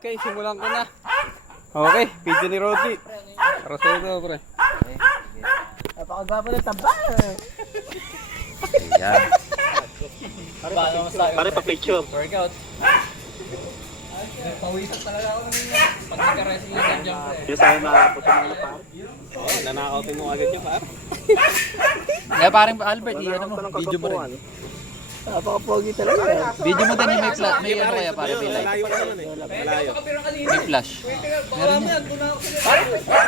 Okay, simulan ko na. Okay, video ni Roji. Para sa ito, pre. Napakagwapo ng taba. Ayan. Pare pa picture. Workout. Pawisan talaga ako ng pag nagka-wrestling na dyan, pre. Yung sa'yo nakaputo mo na pare. Oo, nanakautin mo agad yung pare. Kaya parang Albert, ano mo, video mo rin. Napakapogi talaga. Video mo din yung may flash. May ano kaya para may light. Malayo ka naman eh. Malayo. May flash. Meron yan.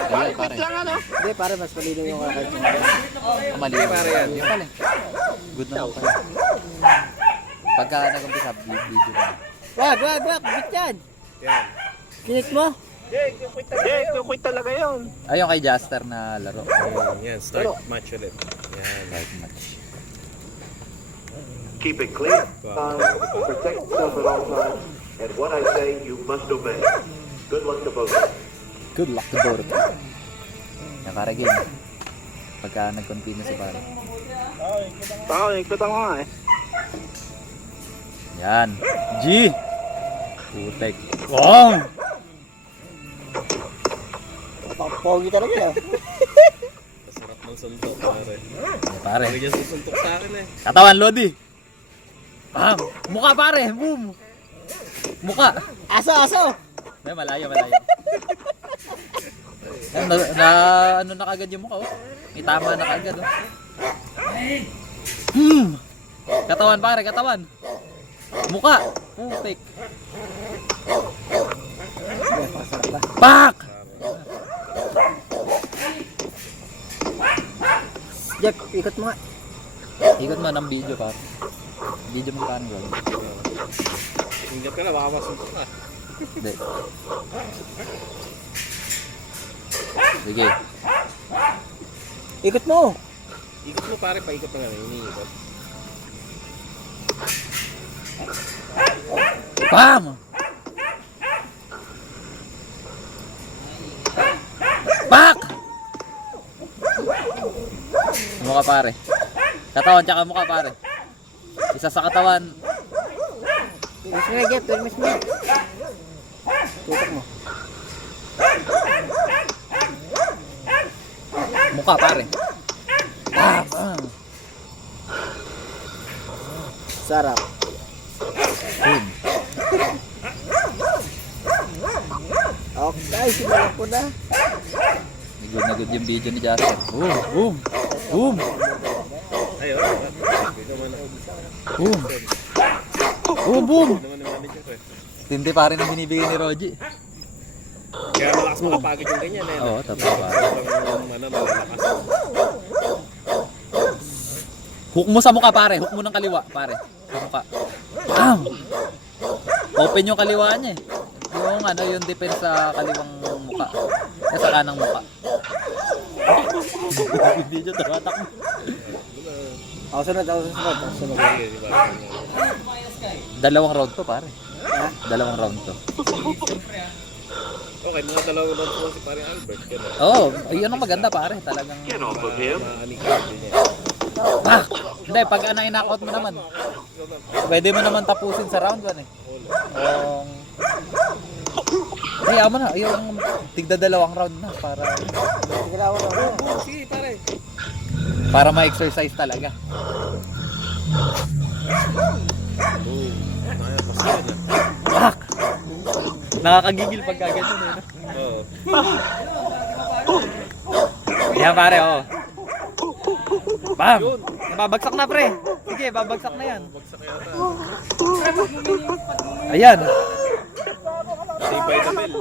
Wala pare. Hindi, para mas malinaw yung kakait mo. Mali pare yan. Yung pala. Good naman pala. Pagka nag-umpisa, video mo. Wag, bit yan. Yan. Kinik mo. Quit talaga yun. Ayun kay Jaster na laro. Yan, start match ulit. Yan. Light match. Keep it clean, protect yourself at all times, and what I say, you must obey. Good luck to both. Good luck to both. Yan pare game. Pagka nag-continue si pare. Ikutan ko nga eh. Yan. G. Putek. Wow. Napakapogi talaga. Masarap ng suntok pare. Pare. Lagi dyan susuntok sa akin eh. Katawan, Lodi. Bam! Muka pare, boom! Muka! Aso. May malayo. Ano na kagad yung mukha, oh. May tama na kagad, oh. Katawan pare, katawan. Muka! Putik. Pak! Jeff, ikot mo nga. Ikot mo ng video, pare. Video mo paano gawin? Ingat ka na, baka masuntok ka. Hindi. Sige. Ikot mo. Ikot mo pare, paikot na nga. Iniikot. Bam! Pak! Mukha pare. Katawan tsaka mukha pare. Isa sa katawan. Permis mo na, Jeff. Permis mo. Tutok mo. Mukha pare. Ah, ah. Sarap. Boom. Okay, simulan ko na. Good na good yung video ni Justin. Boom, boom, boom, Ayun. Ito man ako. boom. Boom, boom. Ito naman yung manager eh. Tindi pare ng binibigay ni Roji. Kaya malakas makapagod yung ganyan eh. Oo, tapos pare. Malakas. Hook mo sa mukha pare, hook mo ng kaliwa pare. Sa mukha. Bam! Open yung kaliwa niya eh. Yung ano, yung defense sa kaliwang mukha. Sa kanang mukha. Video tumatak mo. Ako sunod. Sige, di ba? Dalawang round to pare. Dalawang round to. Okay, mga dalawang round po si paring Albert. Oo, yun ang maganda pare. Talagang Get off of him. Maanikard din niya. ah! Hindi, pag na-knockout mo naman, pwede mo naman tapusin sa round 1 eh. Kaya mo na, yung tigda dalawang round na para Sige pare. ma-exercise talaga. Boom. Naya pa sa kanya. Pak! Nakakagigil pag gaganyan eh. No? Oo. Yan pare, oh. Bam! Babagsak na pre. Sige, babagsak na yan. Bagsak yata. Ayan. Sipay na bell.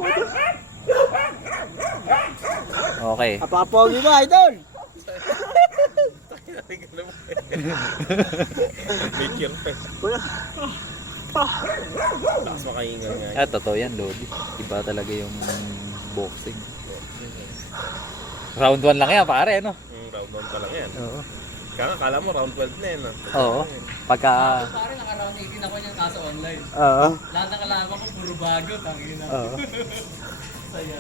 Okay. Napakapogi mo, idol. May kirpe. Lakas makahingal nga. Ah, totoo yan, Lodi. Iba talaga yung boxing. Round 1 lang yan, pare, no? Round 1 pa lang yan. Oo. Kaya kala mo round 12 na yan. Oo. Pagka... Pare, naka-round 18 ako niyan kaso online. Oo. Lahat ng kalaban ko, puro bago. Tangina. Oo. Saya.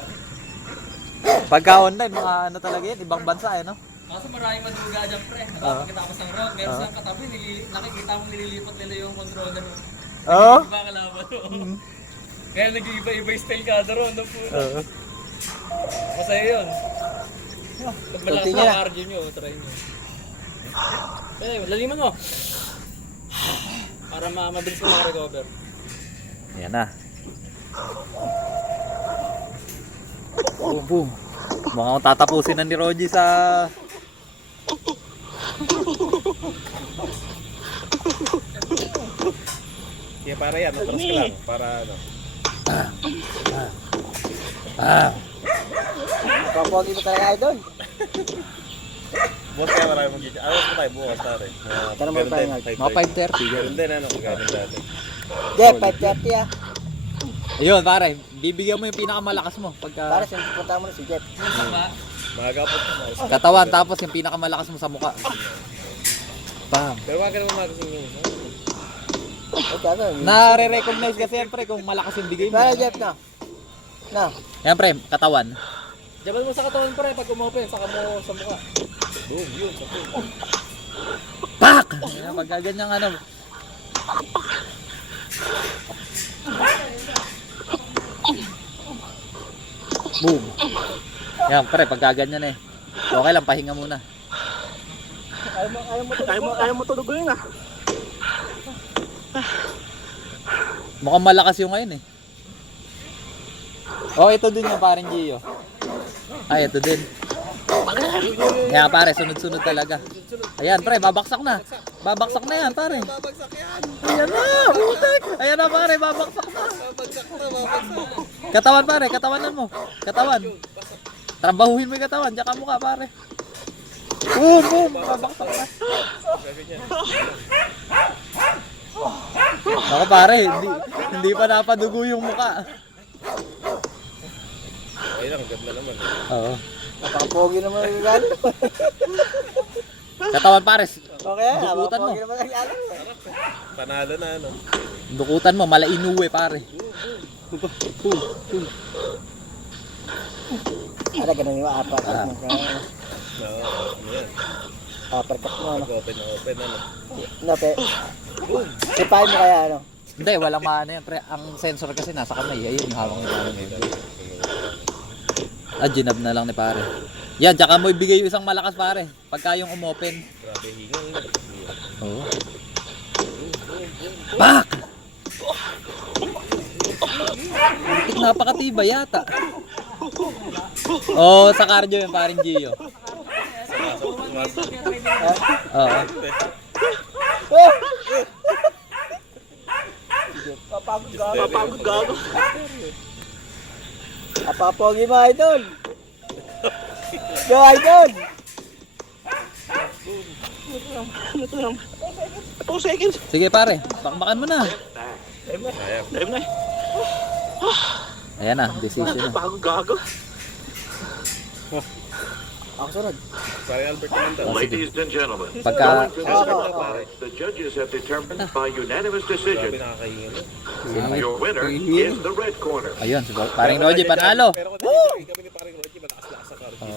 Pagka online, mga ano talaga yan, ibang bansa, eh, no? Kaso maraming maduga dyan, pre. Nakapagkatapos ng round, meron silang katabi, nakikita mo nililipat nila yung controller. Oo. Iba kalaban mo. Kaya nag-iiba-iba yung style kada ron. Ano po? Oo. Masaya yun. Pag malakas Kunti na nga. cardio nyo, try nyo. Eh, laliman mo. Para mabilis mo makarecover. Ayan na. Boom, boom. Mukhang tatapusin na ni Roji sa... Kaya para yan, matras ka lang. Para ano. Papogi mo talaga idol. Bukas kaya marami mag-gita. Ano mo tayo bukas pare? Tanong mo tayo nga. Mga 5:30. Ganun din ano, ganun dati. Jeff, 5:30 ah. Ayun, pare. Bibigyan mo yung pinakamalakas mo. Para Pagka saan pupunta mo na si Jeff. Magagapot ka mo. katawan, tapos yung pinakamalakas mo sa mukha. Bam. Pero wag ka naman magasing yun. Ay, gagawin. Nare-recognize ka siyempre kung malakas yung bigay mo. Para Jeff na. Na. Yan, pre. Katawan. Jabal mo sa katawan pa rin pag umopen, saka mo sa mukha. Boom, yun. Sa boom. Pak! Yan, pagkaganyang ano. Boom. Yan, pre. Pagkaganyan eh. Okay lang, pahinga muna. Ayaw mo tulog yun ah. Mukhang malakas yung ngayon eh. Oh, ito din yung paring Gio. Ay, ito din. Yan pare, sunod-sunod talaga. Ayan pre, babaksak na. Babaksak na yan pare. Ayan na, putek. Ayan na pare, babaksak na. Katawan pare, katawanan mo. Katawan. Trabahuhin mo yung katawan, tsaka mukha pare. Boom, boom, babaksak na. Ako pare, hindi pa napadugo yung mukha. Ayun lang, ganda naman. Oo. Papogi naman ang gagawin. Katawan pare, Okay ah, Dukutan mo. papogi naman ang gagawin. Panalo na ano. dukutan mo, malainuwe pare. Ano ganun yung uppercut mo. Oo, ano yan. Uppercut mo ano. Open na open ano. No, pe. Sipahin mo kaya ano. Hindi, walang maano yan pre. Ang sensor kasi nasa kamay. Ayun yung hawak ni pare. Ginab na lang ni pare. Yan, tsaka mo ibigay yung isang malakas pare. Pagka yung umopen. Grabe hingal. Oo. Pak! Butik napakatiba yata. Oo, sa cardio yung paring Gio. Pumasok. Oo. Papagod gago. Papogi mo idol. Go idol. Sige pare, bakbakan mo na. Sayang. Ayan na, decision na. Ako sunod. Pare Albert naman daw. Ladies and gentlemen, Pagka, the judges have determined by unanimous Grabe decision nakakahingal. your winner is the red corner. ayun, si paring Roji, panalo. Pero kung kami ni paring Roji, malakas-lakas sa cardio.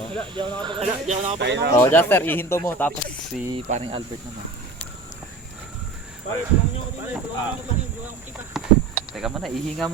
Oo, Jaster, ihinto mo. Tapos si paring Albert naman. Teka muna, ihinga mo.